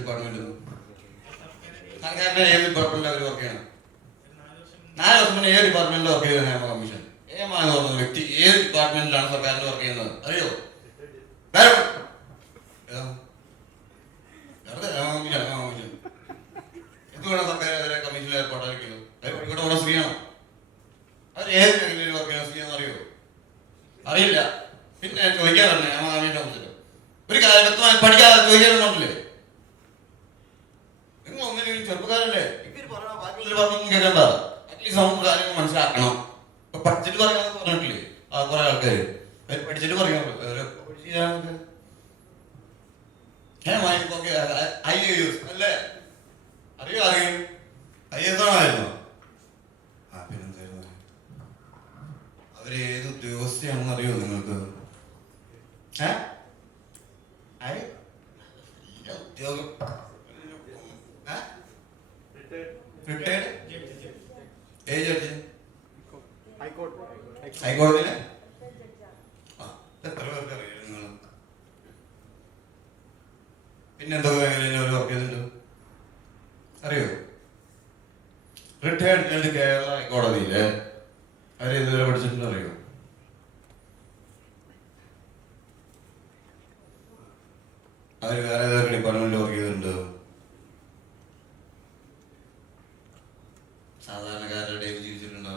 Department സർക്കാരിന്റെ ഏത് ഡിപ്പാർട്ട്മെന്റിൽ അവർ വർക്ക് ചെയ്യണം? 4 വർഷം മുന്നേ ഏത് ഡിപ്പാർട്ട്മെന്റിൽ വർക്ക് ചെയ്തത് ഹേമ കമ്മീഷൻ? ഹേമ എന്ന് പറഞ്ഞ വ്യക്തി ഏത് ഡിപ്പാർട്ട്മെന്റിലാണ് സർക്കാരിൽ വർക്ക് ചെയ്യുന്നത് അറിയോ? എന്തുവേണം സർക്കാർ അവരെ കമ്മീഷനിൽ ഏർപ്പാടാക്കിയത്? ഇവിടെ ഉള്ള സ്ത്രീയാണോ? അവർ ഏത് മേഖലയിൽ വർക്ക് ചെയ്യുന്ന സ്ത്രീയാണെന്ന് അറിയോ? അറിയില്ല. പിന്നെ ചോദിക്കാൻ പറഞ്ഞേ ഹേമ കമ്മീഷനെ കുറിച്ചിട്ട് ഒരു കാര്യം വ്യക്തമായി പഠിക്കാതെ ചോദിക്കാറുണ്ടല്ലേ? നിങ്ങൾ ഒന്നിനും ചെറുപ്പക്കാരല്ലേ? ഇവര് പറയണ ബാക്കിയുള്ളവർ പറഞ്ഞൊന്നും കേൾക്കണ്ട. അറ്റ്ലീസ്റ്റ് നമുക്ക് കാര്യങ്ങൾ മനസ്സിലാക്കണം. ഇപ്പൊ പഠിച്ചിട്ട് പറയാന്ന് പറഞ്ഞിട്ടില്ലേ കുറെ ആൾക്കാര്? പഠിച്ചിട്ട് പറയാൻ IAS അല്ലേ? അറിയോ? IAS ആണായിരുന്നോ? പിന്നെന്തായിരുന്നു? അവര് ഏത് ഉദ്യോഗസ്ഥയാണെന്ന് അറിയോ നിങ്ങൾക്ക്? ഉദ്യോഗം ഹൈക്കോടതിയിലെ എത്ര പേർക്ക് അറിയാം നിങ്ങൾ? പിന്നെ എന്തൊക്കെ മേഖലയിൽ അവർ വർക്ക് ചെയ്തിട്ടുണ്ട് അറിയോ? റിട്ടയർഡ് ജഡ്ജ് കേരള ഹൈക്കോടതിയിലെ അവർ ഇതുവരെ പഠിച്ചിട്ടുണ്ട് അറിയോ? അവർ വേറെ ഏതൊക്കെ ഡിപ്പാർട്ട്മെന്റിൽ വർക്ക് ചെയ്തിട്ടുണ്ട്? സാധാരണക്കാരുടെ ഇടയിൽ ജീവിച്ചിട്ടുണ്ടോ?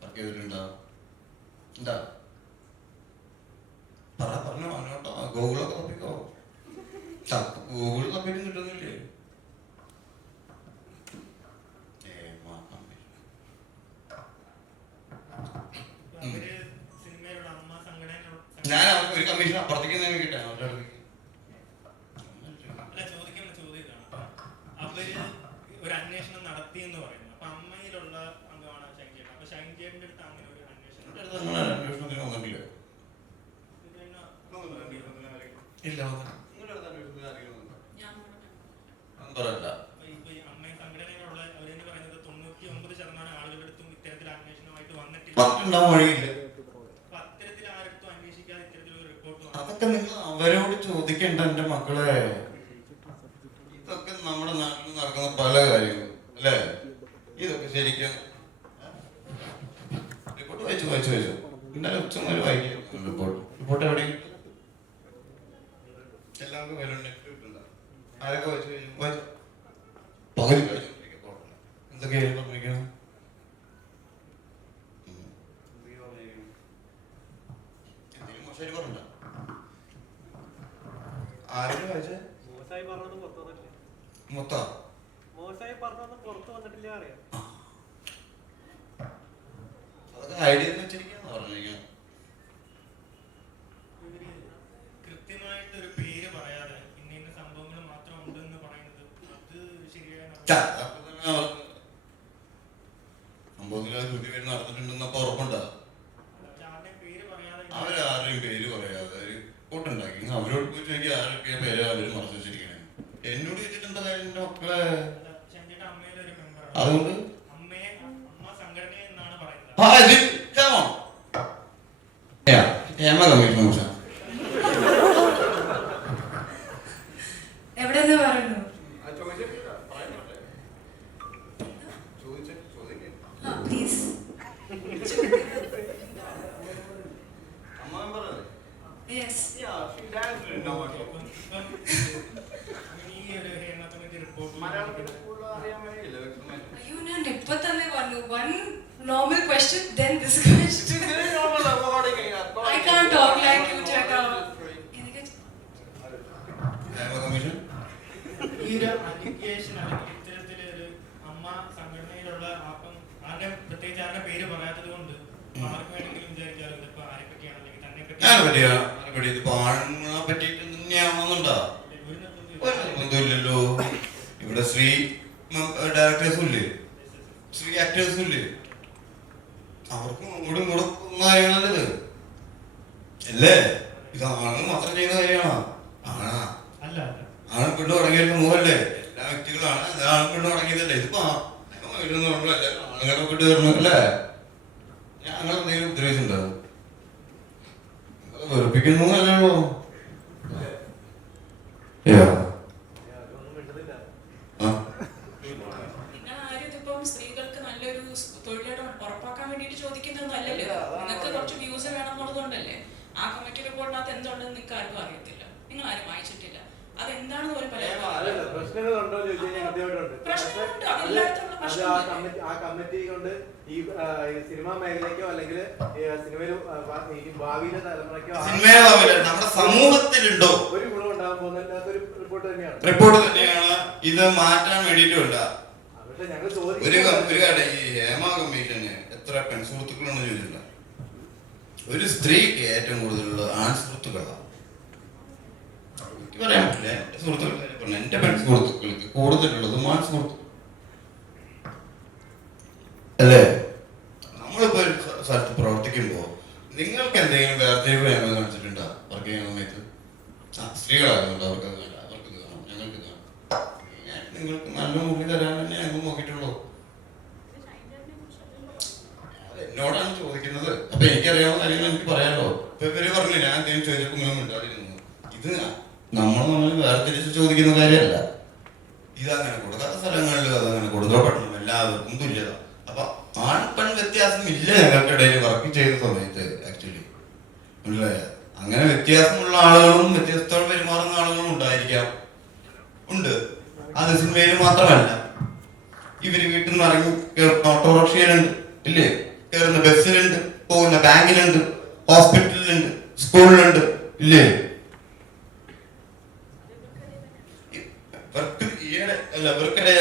വർക്ക് ചെയ്തിട്ടുണ്ടോ? എന്താ പറഞ്ഞോ അങ്ങോട്ടോ? ഗൂഗിളൊക്കെ തപ്പിക്കോ. ഗൂഗിൾ തപ്പിട്ടും കിട്ടുന്നില്ലേ? ഞാൻ അവർക്ക് ഒരു കമ്മീഷൻ അപ്പുറത്തേക്ക് കിട്ടാൻ അവരുടെ അടുത്തേക്ക് ഒരു അന്വേഷണം നടത്തി എന്ന് പറയുന്നു. അപ്പൊ അമ്മയിലുള്ള അംഗമാണ് ഷൈൻചേട്ടൻ. അപ്പൊ ഷൈൻചേട്ടന്റെ അടുത്ത് അങ്ങനെ ഒരു അന്വേഷണം അമ്മയും സംഘടനയിലുള്ള അവരെന്ന് പറയുന്നത് 99% ആളുകളുടെ അടുത്തും ഇത്തരത്തിൽ അന്വേഷണമായിട്ട് വന്നിട്ടില്ല. അത്തരത്തിൽ ആരടുത്തും അന്വേഷിക്കാതെ ഇത്തരത്തിലൊരു റിപ്പോർട്ട് അതൊക്കെ നിങ്ങൾ അവരോട് ചോദിക്കണ്ട എന്റെ മക്കളെ. ഇതൊക്കെ നമ്മുടെ നാട്ടിൽ നടക്കുന്ന പല കാര്യങ്ങളും അല്ലേ? ഇതൊക്കെ ശരിക്കും റിപ്പോർട്ട് വായിച്ചു ഇന്നലെ ഉച്ചമാര് വായിക്കും റിപ്പോർട്ട് എവിടെ എല്ലാവർക്കും ആരൊക്കെ വായിച്ചു പകുതി എന്തൊക്കെയായിരുന്നു പറഞ്ഞിരിക്കണം? എന്തെങ്കിലും മോശമായിട്ട് പറഞ്ഞോ? ആരും വായിച്ചേ മൊത്തം അതൊക്കെ ഐഡിയ വെച്ചിരിക്കാന്ന് പറഞ്ഞിരിക്കണം. കൃത്യമായിട്ട് ഒരു പേര് പറയാതെ ഇന്ന സംഭവങ്ങൾ മാത്രം ഉണ്ടെന്ന് പറയുന്നത് അത് ശരിയായ സംഭവത്തിൽ അത് കൃത്യമായിട്ട് നടന്നിട്ടുണ്ടെന്നപ്പോ ഉറപ്പുണ്ടോ? അവരാരുടെയും പേര് പറയാതെ റിപ്പോർട്ടുണ്ടാക്കി അവരോട് പോയി ചോദിക്കുക ആരൊക്കെ പേര് അവര് മറച്ചു വെച്ചിരിക്കണേ. എന്നോട് ചോദിച്ചിട്ടുണ്ടോ എന്റെ മക്കളെ? അതുകൊണ്ട് ഹേമ കമ്മീഷനെ കുറിച്ചാണ് എവിടെന്ന് പറയുന്നു? പ്ലീസ് ഞാൻ ഇപ്പൊ തന്നെ പറഞ്ഞു. One normal question, then this question. I can't talk like you, Chaka. ഈ ഒരു അലിഗേഷൻ അല്ലെങ്കിൽ ഇത്തരത്തിലൊരു അമ്മ സംഘടനയിലുള്ള ആരുടെ പ്രത്യേകിച്ച് ആരുടെ പേര് പറയാത്തത് കൊണ്ട് ആർക്ക് വേണമെങ്കിലും വിചാരിച്ചാലും ഇതിപ്പോ ആരെ പറ്റിയാണ് അല്ലെങ്കിൽ തന്നെ പറ്റിയില്ലല്ലോ. ഇവിടെ സ്ത്രീ ഡയറക്ടേഴ്സും ഇല്ലേ, സ്ത്രീ ആക്ടേഴ്സും ഇല്ലേ? അവർക്കും അങ്ങോട്ടും ഇങ്ങോട്ടും കാര്യങ്ങളല്ലത് അല്ലേ? ഇത് ആണുങ്ങൾ മാത്രം ചെയ്യുന്ന കാര്യമാണോ? ആണ് പെണ്ണു തുടങ്ങിയിട്ട് മൂവല്ലേ? എല്ലാ വ്യക്തികളാണ് ആണും പെണ്ണു തുടങ്ങിയതല്ലേ? ഇതിപ്പോ ആണുങ്ങളെ പെട്ട് വരണം അല്ലേ? ഞാൻ അങ്ങനെ എന്തെങ്കിലും ഉദ്ദേശിച്ചിട്ടുണ്ടാവും? വെറുപ്പിക്കുന്നു അല്ലല്ലോ. അതിനകത്ത് എന്തുണ്ടെന്ന് നിങ്ങൾക്ക് ആർക്കും അറിയത്തില്ല, നിങ്ങൾ ആരും വായിച്ചിട്ടില്ല, അതെന്താണെന്ന് പോലും പറയാൻ പ്രശ്നങ്ങളുണ്ടോ എന്ന് ചോദിച്ചു കഴിഞ്ഞാൽ കൃത്യമായിട്ടുണ്ട്. പ്രശ്നമുണ്ട്, അതെല്ലായിടത്തുള്ള പ്രശ്നമുണ്ട്. ആ കമ്മിറ്റി കൊണ്ട് ഈ സിനിമാ മേഖലയ്ക്കോ അല്ലെങ്കിൽ സിനിമയിൽ ഭാവിയിലെ തലമുറയ്ക്കോ നമ്മുടെ സമൂഹത്തിലുണ്ടോ ഒരു ഗുണം ഉണ്ടാകാൻ പോകുന്നതിനകത്തൊരു റിപ്പോർട്ട് തന്നെയാണ്. ഇത് മാറ്റാൻ വേണ്ടിയിട്ടുമില്ല. പക്ഷെ ഞങ്ങൾ ഒരു കാര്യം, ഈ ഹേമ കമ്മീഷന് എത്ര പെൺസുഹൃത്തുക്കളാണെന്ന് ചോദിച്ചില്ല. ഒരു സ്ത്രീക്ക് ഏറ്റവും കൂടുതലുള്ള ആൺസുഹൃത്തുക്കളാണ്. പറയാൻ പറ്റില്ല, എന്റെ സുഹൃത്തുക്കൾ, എന്റെ പെൺസുഹൃത്തുക്കൾക്ക് കൂടുതലുള്ളത് ആൺസുഹൃത്തുക്കൾ അല്ലേ? നമ്മളിപ്പോ ഒരു സ്ഥലത്ത് പ്രവർത്തിക്കുമ്പോ നിങ്ങൾക്ക് എന്തെങ്കിലും വേർതിരിവ് ഞങ്ങൾ കാണിച്ചിട്ടുണ്ടോ? വർക്ക് ചെയ്യുന്ന സമയത്ത് സ്ത്രീകളായതുകൊണ്ട് അവർക്കത് വേണ്ട, അവർക്ക് കാണാം, ഞങ്ങൾക്ക് കാണാം. നിങ്ങൾക്ക് നല്ല മുറി തരാൻ തന്നെ ഞങ്ങൾ നോക്കിയിട്ടുള്ളൂ. എന്നോടാണ് ചോദിക്കുന്നത്. അപ്പൊ എനിക്കറിയാവുന്ന കാര്യങ്ങൾ എനിക്ക് പറയാലോ. ഇപ്പൊ ഇവര് പറഞ്ഞു ഞാൻ എന്തെങ്കിലും ചോദിച്ചപ്പോൾ നിങ്ങൾ മിണ്ടാതിരുന്നു. ഇത് നമ്മൾ വേർതിരിച്ച് ചോദിക്കുന്ന കാര്യമല്ല. ഇതങ്ങനെ കൊടുക്കാത്ത സ്ഥലങ്ങളിൽ അതങ്ങനെ കൊടുക്കപ്പെടണം, എല്ലാവർക്കും തുല്യത. അപ്പൊ ആൺ പെൺ വ്യത്യാസം ഇല്ല ഞങ്ങൾക്കിടയിൽ വർക്ക് ചെയ്യുന്ന സമയത്ത്. ആക്ച്വലി മനസ്സിലായ അങ്ങനെ വ്യത്യാസമുള്ള ആളുകളും വ്യത്യസ്തം പെരുമാറുന്ന ആളുകളും ഉണ്ടായിരിക്കാം, ഉണ്ട്. അത് സിനിമയിൽ മാത്രമല്ല. ഇവര് വീട്ടിൽ നിന്ന് ഇറങ്ങി ഓട്ടോറിക്ഷയിലുണ്ട്, ഇല്ലേ? കയറുന്ന ബസ്സിലുണ്ട്, പോകുന്ന ബാങ്കിലുണ്ട്, ഹോസ്പിറ്റലിലുണ്ട്, സ്കൂളിലുണ്ട്, ഇല്ലേ?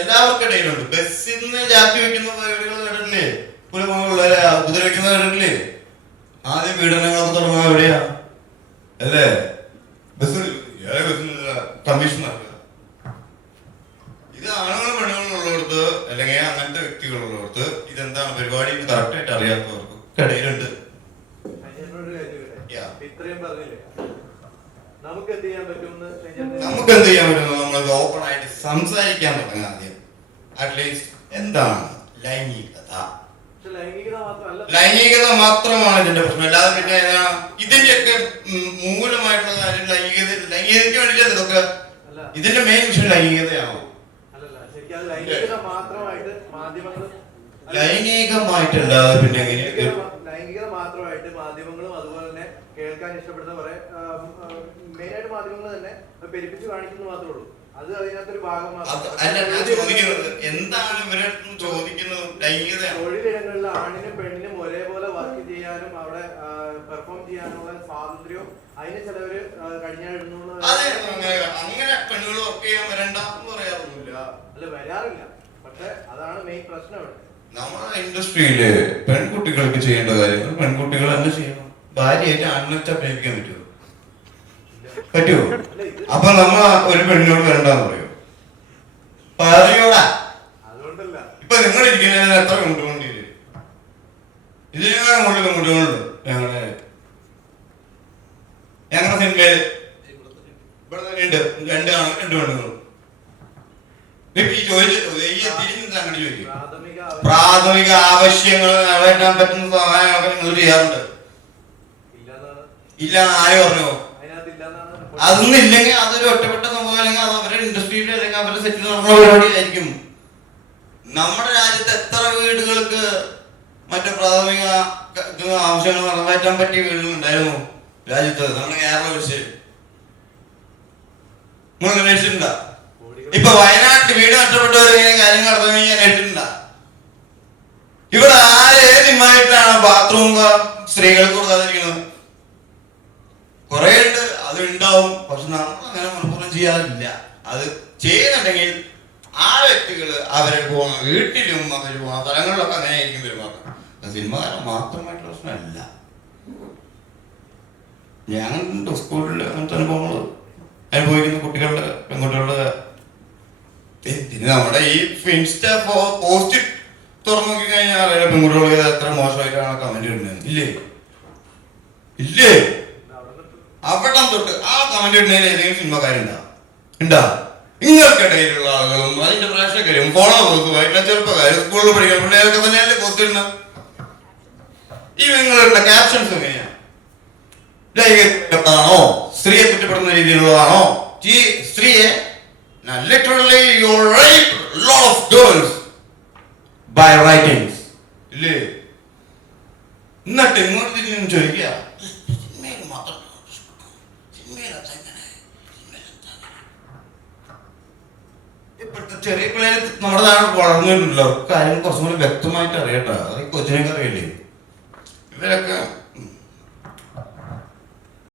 എല്ലാവർക്കിടയിലുണ്ട്. ബസ്സിൽ നിന്ന് ജാതി വെക്കുന്ന വീടുകൾ കേട്ടിട്ടില്ലേ? കുലമുള്ളവരെ ഉപദ്രവിക്കുന്ന കേട്ടിട്ടില്ലേ? ആദ്യം പീഡനങ്ങളൊക്കെ തുടങ്ങുക എവിടെയാ അല്ലേ? ബസ്സിൽ കമ്മീഷൻ നടക്കുക. ഇത് ആണുങ്ങളും പെണ്ണുങ്ങളും ഉള്ളിടത്ത് അല്ലെങ്കിൽ അങ്ങനത്തെ വ്യക്തികളുള്ളിടത്ത് ഇതെന്താണ് പരിപാടി കറക്റ്റായിട്ട് അറിയാത്തവർക്ക് ഇടയിലുണ്ട്. ഇത്രയും പറഞ്ഞില്ലേ, നമുക്ക് എന്ത് ചെയ്യാൻ പറ്റുമെന്ന് നമ്മൾ ഓപ്പൺ ആയിട്ട് സംസാരിക്കാൻ തുടങ്ങാം. ആദ്യം അറ്റ്ലീസ്റ്റ് എന്താണ് ലൈംഗികത? ലൈംഗികത മാത്രമാണ് ഇതിന്റെ പ്രശ്നം. അല്ലാതെ പിന്നെ ഇതിന്റെയൊക്കെ മൂലമായിട്ടുള്ള കാര്യം ലൈംഗികതയ്ക്ക് വേണ്ടിയില്ല. ഇതൊക്കെ ഇതിന്റെ മെയിൻ വിഷയം ലൈംഗികതയാവും. ലൈംഗികമായിട്ടല്ലാതെ പിന്നെ ലൈംഗികത മാത്രമായിട്ട് മാധ്യമങ്ങളും അതുപോലെ തന്നെ കേൾക്കാൻ ഇഷ്ടപ്പെടുന്ന കുറെ മെയിനായിട്ട് മാധ്യമങ്ങൾ തന്നെ പെരുപ്പിച്ച് കാണിക്കുന്നത് മാത്രമേ ഉള്ളൂ. അത് അതിനകത്തൊരു ഭാഗമാണ്. എന്താണ് ഇവരെ ചോദിക്കുന്നത്? തൊഴിലിടങ്ങളിൽ ആണിനും പെണ്ണിനും ഒരേപോലെ വർക്ക് ചെയ്യാനും അവിടെ പെർഫോം ചെയ്യാനുള്ള സ്വാതന്ത്ര്യവും അതിന് ചിലവര് കഴിഞ്ഞാടുന്നു. അങ്ങനെ പെണ്ണുകൾ വർക്ക് ചെയ്യാൻ വരണ്ട എന്ന് പറയാറൊന്നുമില്ല. അല്ല, വരാറില്ല. പക്ഷെ അതാണ് മെയിൻ പ്രശ്നം ഇവിടെ. നമ്മുടെ ഇൻഡസ്ട്രിയില് പെൺകുട്ടികൾക്ക് ചെയ്യേണ്ട കാര്യങ്ങൾ പെൺകുട്ടികൾ തന്നെ ചെയ്യണം. ഭാര്യയായിട്ട് ആണിനെ അഭിനയിക്കാൻ പറ്റുമോ? അപ്പൊ നമ്മ ഒരു പെണ്ണിനോട് വരണ്ടെന്ന് പറയോ? പറഞ്ഞോടാ. അതുകൊണ്ടല്ല, ഇപ്പൊ നിങ്ങൾ ഇരിക്കുന്നതിന് എത്ര പെൺകുട്ടികളുണ്ട്? ഇതിനേക്കാൾ കൂടുതൽ പെൺകുട്ടികളുണ്ട് ഞങ്ങളുടെ സിനിമയിൽ. ഇവിടെ തന്നെ ഉണ്ട് 2 ആണും 2 പെണ്ണുങ്ങളും. ഈ ചോദിച്ചു അങ്ങനെ ചോദിക്കും. പ്രാഥമിക ആവശ്യങ്ങൾ നിറവേറ്റാൻ പറ്റുന്ന സഹായമൊക്കെ നിങ്ങൾ ചെയ്യാറുണ്ട്. ഇല്ല, ആര് പറഞ്ഞോ? അതൊന്നും ഇല്ലെങ്കിൽ അതൊരു ഒറ്റപ്പെട്ട സംഭവം, അല്ലെങ്കിൽ അത് അവരുടെ ഇൻഡസ്ട്രിയിൽ അല്ലെങ്കിൽ അവരുടെ സെറ്റിൽ നമ്മുടെ പരിപാടി ആയിരിക്കും. നമ്മുടെ രാജ്യത്ത് എത്ര വീടുകൾക്ക് മറ്റു പ്രാഥമിക ആവശ്യങ്ങൾ നിറവേറ്റാൻ പറ്റിയ വീടുകൾ ഉണ്ടായിരുന്നു രാജ്യത്ത്? നമ്മുടെ കേരളം വെച്ച് നിങ്ങൾ അന്വേഷിച്ചിട്ടുണ്ടോ? ഇപ്പൊ വയനാട്ടിൽ വീട് നഷ്ടപ്പെട്ടവർ ഇങ്ങനെ കാര്യങ്ങൾ നടത്തണമെങ്കിൽ അന്വേഷിച്ചിട്ടുണ്ടോ? ഇവിടെ ഏത് ഇമ്മായിട്ടാണ് ബാത്റൂം സ്ത്രീകൾക്ക് കൊടുക്കാതിരിക്കുന്നത്? കുറെ ഉണ്ട്, അത് ഉണ്ടാവും. പക്ഷെ നമ്മൾ അങ്ങനെ മനഃപൂർവ്വം ചെയ്യാറില്ല. അത് ചെയ്യുന്നുണ്ടെങ്കിൽ ആ വ്യക്തികള് അവരെ പോകുന്ന വീട്ടിലും അവർ പോകുന്ന സ്ഥലങ്ങളിലൊക്കെ അങ്ങനെ ആയിരിക്കും പെരുമാറുന്നത്. സിനിമകാരൻ മാത്രമായിട്ടുള്ള പ്രശ്നമല്ല. ഞങ്ങളുണ്ട് സ്കൂളിൽ അങ്ങനത്തെ അനുഭവങ്ങൾ അനുഭവിക്കുന്ന കുട്ടികളുടെ പെൺകുട്ടികളുടെ. പിന്നെ നമ്മുടെ ഈ ഇൻസ്റ്റ പോസ്റ്റ് തുറന്നു നോക്കി കഴിഞ്ഞാൽ പെൺകുട്ടികൾക്ക് എത്ര മോശമായിട്ടാണ് കമന്റ് ഇടുന്നത്. ഇല്ലേ? അവിടെ തൊട്ട് ആ കമന്റ് ഇടുന്നതിൽ ഏതെങ്കിലും സിനിമക്കാരുണ്ടാ? നിങ്ങൾക്കിടയിലുള്ള ആളുകളും അതിന്റെ പ്രേക്ഷകരും ഫോളോവേഴ്സുമായിട്ടുള്ള ചെറുപ്പക്കാരും സ്കൂളിൽ പഠിക്കുന്ന പിള്ളേരൊക്കെ തന്നെയല്ലേ പോസ്റ്റ് ഇടുന്നത്. ഈ നിങ്ങളുടെ ക്യാപ്ഷൻസ് എങ്ങനെയാ? ലൈംഗികമാണോ? സ്ത്രീയെ കുറ്റപ്പെടുന്ന രീതിയിലുള്ളതാണോ? ഈ സ്ത്രീയെ literally you rape a lot of girls by writings. ഇല്ലേ? എന്നിട്ട് ഇങ്ങോട്ട് ചോദിക്കുക ഇപ്പോഴത്തെ ചെറിയ പിള്ളേർ നമ്മുടെ നാട് വളർന്നിട്ടുണ്ടല്ലോ കാര്യങ്ങൾ കുറച്ചും കൂടി വ്യക്തമായിട്ട് അറിയട്ടെ അത് ഈ കൊച്ചിനൊക്കെ അറിയില്ലേ ഇവരൊക്കെ